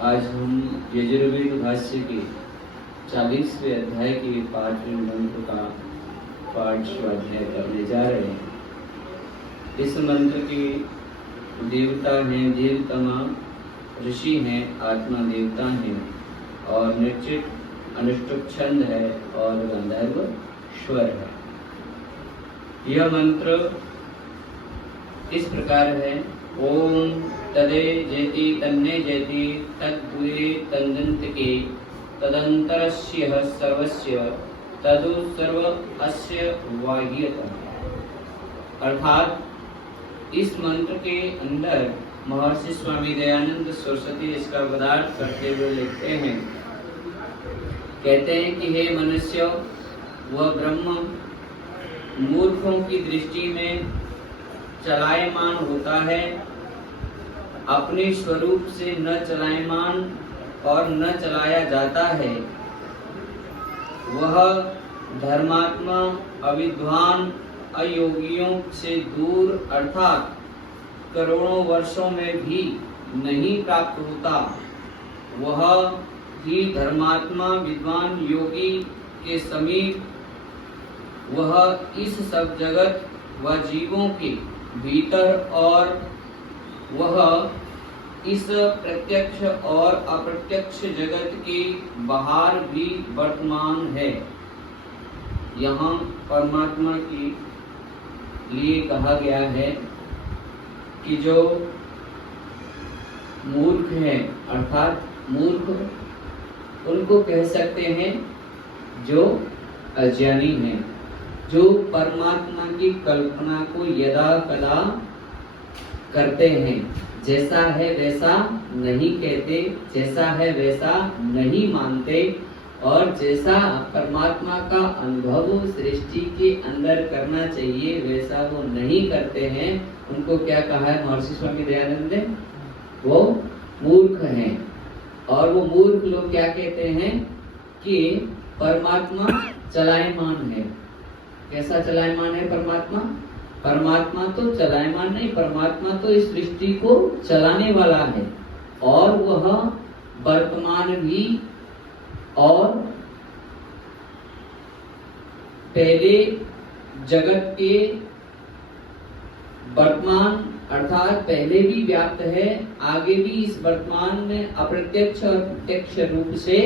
आज हम यजुर्वेद भाष्य के 40वें अध्याय के 5वें मंत्र का पाठ स्वाध्याय करने जा रहे हैं। इस मंत्र के देवता हैं देवतमा, ऋषि हैं, आत्मा देवता हैं और निश्चित अनुष्टुप छंद है और गंधर्व स्वर है। यह मंत्र इस प्रकार है। ओम तदे जयति तन्ने जयति तद्दुरे तन्दन्तिके तदंतरस्य सर्वस्य तदु सर्व अस्य वाह्यतः। अर्थात इस मंत्र के अंदर महर्षि स्वामी दयानंद सरस्वती इसका पदार्थ करते हुए लिखते हैं, कहते हैं कि हे मनुष्य, वह ब्रह्म मूर्खों की दृष्टि में चलायमान होता है, अपने स्वरूप से न चलायमान और न चलाया जाता है। वह धर्मात्मा अविद्वान अयोगियों से दूर अर्थात करोड़ों वर्षों में भी नहीं प्राप्त होता। वह ही धर्मात्मा विद्वान योगी के समीप, वह इस सब जगत व जीवों के भीतर और वह इस प्रत्यक्ष और अप्रत्यक्ष जगत के बाहर भी वर्तमान है। यहाँ परमात्मा के लिए कहा गया है कि जो मूर्ख है, अर्थात मूर्ख उनको कह सकते हैं जो अज्ञानी हैं, जो परमात्मा की कल्पना को यदा कदा करते हैं, जैसा है वैसा नहीं कहते, जैसा है वैसा नहीं मानते और जैसा परमात्मा का अनुभव सृष्टि के अंदर करना चाहिए वैसा वो नहीं करते हैं। उनको क्या कहा है महर्षि स्वामी दयानंद ने? वो मूर्ख हैं। और वो मूर्ख लोग क्या कहते हैं कि परमात्मा चलायमान है। कैसा चलायमान है परमात्मा? परमात्मा तो चलायमान नहीं, परमात्मा तो इस सृष्टि को चलाने वाला है और वह वर्तमान भी और पहले जगत के वर्तमान अर्थात पहले भी व्याप्त है, आगे भी इस वर्तमान में अप्रत्यक्ष और प्रत्यक्ष रूप से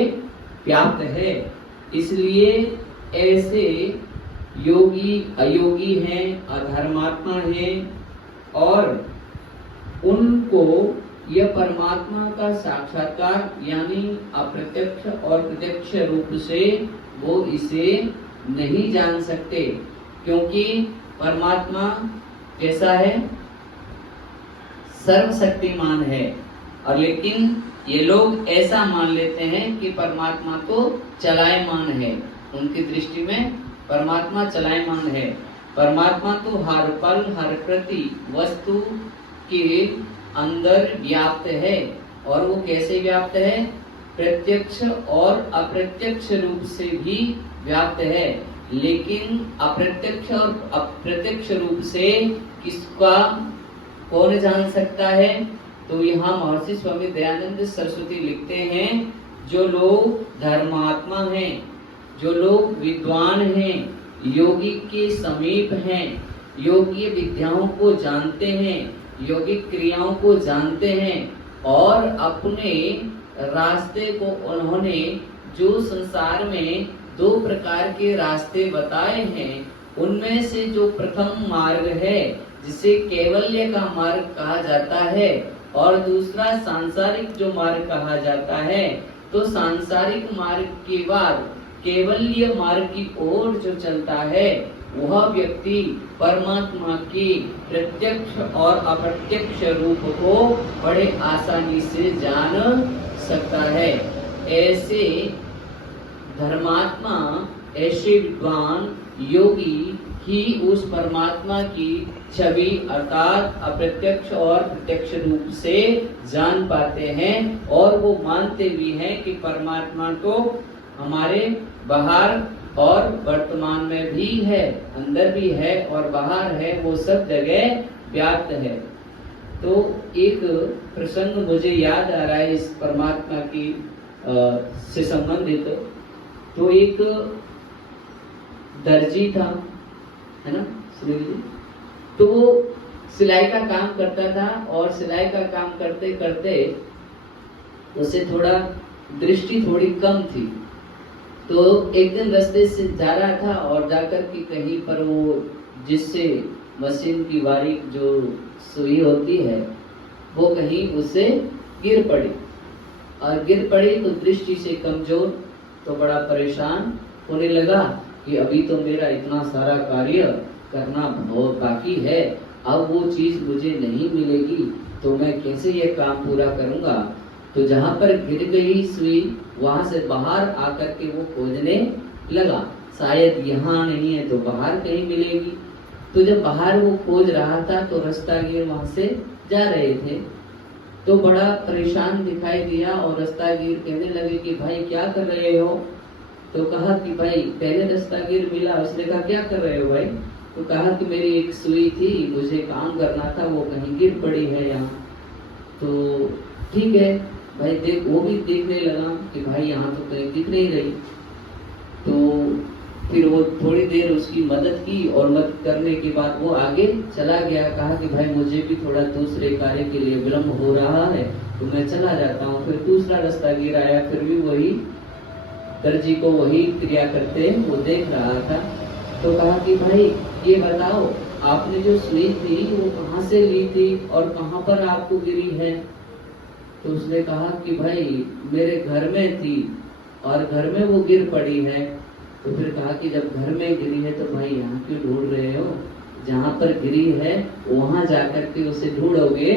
व्याप्त है। इसलिए ऐसे योगी अयोगी हैं, अधर्मात्मा हैं और उनको यह परमात्मा का साक्षात्कार यानी अप्रत्यक्ष और प्रत्यक्ष रूप से वो इसे नहीं जान सकते, क्योंकि परमात्मा कैसा है? सर्वशक्तिमान है। और लेकिन ये लोग ऐसा मान लेते हैं कि परमात्मा तो चलायमान है। उनकी दृष्टि में परमात्मा चलायमान है। परमात्मा तो हर पल हर प्रति वस्तु के अंदर व्याप्त है। और वो कैसे व्याप्त है? प्रत्यक्ष और अप्रत्यक्ष रूप से भी व्याप्त है। लेकिन अप्रत्यक्ष और अप्रत्यक्ष रूप से किसका कौन जान सकता है? तो यहाँ महर्षि स्वामी दयानंद सरस्वती लिखते हैं, जो लोग धर्मात्मा हैं, जो लोग विद्वान हैं, योगी के समीप हैं, योगी विद्याओं को जानते हैं, योगिक क्रियाओं को जानते हैं और अपने रास्ते को उन्होंने जो संसार में 2 प्रकार के रास्ते बताए हैं, उनमें से जो प्रथम मार्ग है जिसे कैवल्य का मार्ग कहा जाता है और दूसरा सांसारिक जो मार्ग कहा जाता है, तो सांसारिक मार्ग के बाद केवल्य मार्ग की ओर जो चलता है वह व्यक्ति परमात्मा की प्रत्यक्ष और अप्रत्यक्ष रूप को बड़े आसानी से जान सकता है। ऐसे धर्मात्मा, ऐसे विद्वान योगी ही उस परमात्मा की छवि अर्थात अप्रत्यक्ष और प्रत्यक्ष रूप से जान पाते हैं और वो मानते भी हैं कि परमात्मा तो हमारे बाहर और वर्तमान में भी है, अंदर भी है और बाहर है, वो सब जगह व्याप्त है। तो एक प्रसंग मुझे याद आ रहा है इस परमात्मा की से संबंधित। तो एक दर्जी था, है ना सुनील जी, तो वो सिलाई का काम करता था और सिलाई का काम करते करते उसे थोड़ा दृष्टि थोड़ी कम थी। तो एक दिन रास्ते से जा रहा था और जाकर के कहीं पर वो जिससे मशीन की बारीक जो सुई होती है वो कहीं उससे गिर पड़ी, और गिर पड़ी तो दृष्टि से कमजोर, तो बड़ा परेशान होने लगा कि अभी तो मेरा इतना सारा कार्य करना बहुत बाकी है, अब वो चीज मुझे नहीं मिलेगी तो मैं कैसे ये काम पूरा करूंगा। तो जहां पर गिर गई सुई वहां से बाहर आकर के वो खोजने लगा, शायद यहाँ नहीं है तो बाहर कहीं मिलेगी। तो जब बाहर वो खोज रहा था तो रास्तागीर वहां से जा रहे थे, तो बड़ा परेशान दिखाई दिया और रास्तागीर कहने लगे कि भाई क्या कर रहे हो। तो कहा कि भाई पहले रास्तागीर मिला, उसने कहा क्या कर रहे हो भाई। तो कहा कि मेरी एक सुई थी, मुझे काम करना था, वो कहीं गिर पड़ी है यहाँ। तो ठीक है भाई देख, वो भी देखने लगा कि भाई यहाँ तो कहीं दिख नहीं रही। तो फिर वो थोड़ी देर उसकी मदद की और मदद करने के बाद वो आगे चला गया। कहा कि भाई मुझे भी थोड़ा दूसरे कार्य के लिए विलम्ब हो रहा है तो मैं चला जाता हूँ। फिर दूसरा रास्तागीर आया, फिर भी वही दर्जी को वही क्रिया करते वो देख रहा था। तो कहा कि भाई ये बताओ आपने जो सुई थी वो कहाँ से ली थी और कहाँ पर आपको गिरी है। तो उसने कहा कि भाई मेरे घर में थी और घर में वो गिर पड़ी है। तो फिर कहा कि जब घर में गिरी है तो भाई यहाँ क्यों ढूंढ रहे हो, जहाँ पर गिरी है वहां जाकर के उसे ढूंढोगे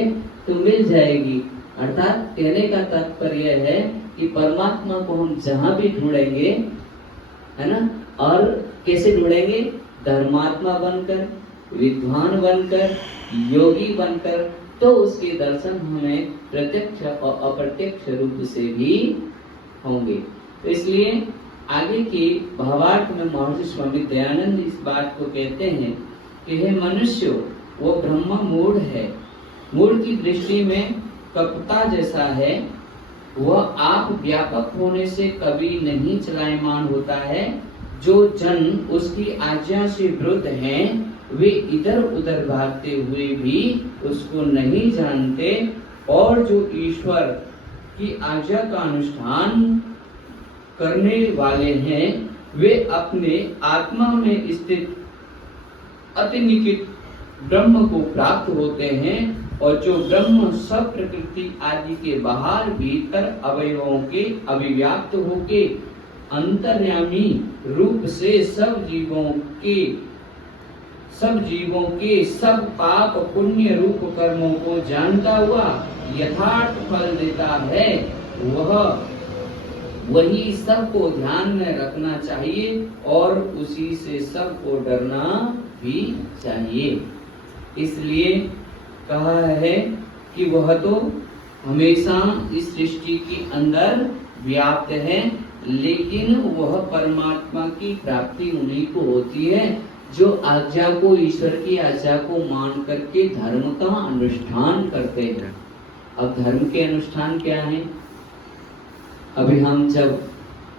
तो मिल जाएगी। अर्थात कहने का तात्पर्य है कि परमात्मा को हम जहां भी ढूंढेंगे, है ना, और कैसे ढूंढेंगे, धर्मात्मा बनकर, विद्वान बनकर, योगी बनकर, तो उसके दर्शन हमें प्रत्यक्ष और अप्रत्यक्ष रूप से भी होंगे। तो इसलिए आगे के भावार्थ में महर्षि स्वामी दयानंद इस बात को कहते हैं कि हे मनुष्य, वो ब्रह्म मूढ़ है, मूढ़ की दृष्टि में कपता जैसा है, वह आप व्यापक होने से कभी नहीं चलायमान होता है। जो जन उसकी आज्ञा से विरुद्ध हैं वे इधर उधर भागते हुए भी उसको नहीं जानते, और जो ईश्वर की आज्ञा का अनुष्ठान करने वाले हैं वे अपने आत्मा में स्थित अति निकट ब्रह्म को प्राप्त होते हैं। और जो ब्रह्म सब प्रकृति आदि के बाहर भीतर अवयवों के अभिव्याप्त होके अंतर्यामी रूप से सब जीवों के सब पाप पुण्य रूप कर्मों को जानता हुआ यथार्थ फल देता है, वही सबको ध्यान में रखना चाहिए और उसी से सबको डरना भी चाहिए। इसलिए कहा है कि वह तो हमेशा इस सृष्टि के अंदर व्याप्त है, लेकिन वह परमात्मा की प्राप्ति उन्हीं को होती है जो आज्ञा को, ईश्वर की आज्ञा को मान करके धर्म का अनुष्ठान करते हैं। अब धर्म के अनुष्ठान क्या है? अभी हम जब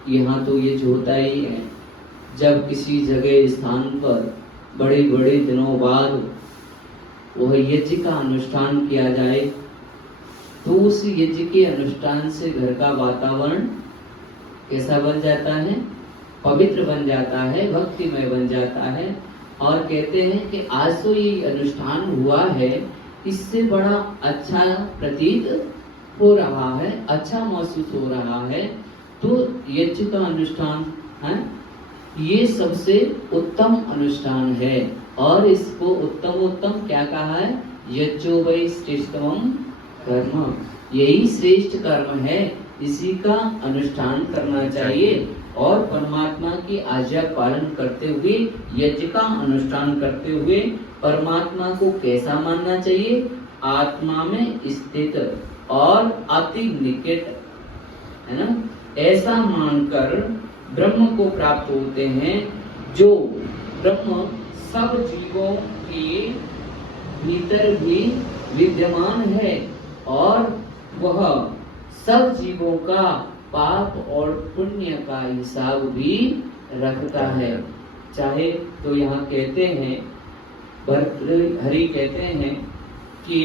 यहाँ तो ये जो होता ही है, जब किसी जगह स्थान पर बड़े बड़े दिनों बाद वह यज्ञ का अनुष्ठान किया जाए तो उस यज्ञ के अनुष्ठान से घर का वातावरण कैसा बन जाता है? पवित्र बन जाता है, भक्तिमय बन जाता है। और कहते हैं कि आज तो ये अनुष्ठान हुआ है, इससे बड़ा अच्छा प्रतीत हो रहा है, अच्छा महसूस हो रहा है। तो यज्ञ का अनुष्ठान है, ये सबसे उत्तम अनुष्ठान है। और इसको उत्तम क्या कहा है? यज्ञो वै श्रेष्ठतमं कर्म, यही श्रेष्ठ कर्म है, इसी का अनुष्ठान करना चाहिए। और परमात्मा की आज्ञा पालन करते हुए, यज्ञ का अनुष्ठान करते हुए परमात्मा को कैसा मानना चाहिए? आत्मा में स्थित और अति निकट, है ना, ऐसा मानकर ब्रह्म को प्राप्त होते हैं। जो ब्रह्म सब जीवों के भीतर भी विद्यमान है और वह सब जीवों का पाप और पुण्य का हिसाब भी रखता है। चाहे तो यहाँ कहते हैं, भर्तृहरि कहते हैं कि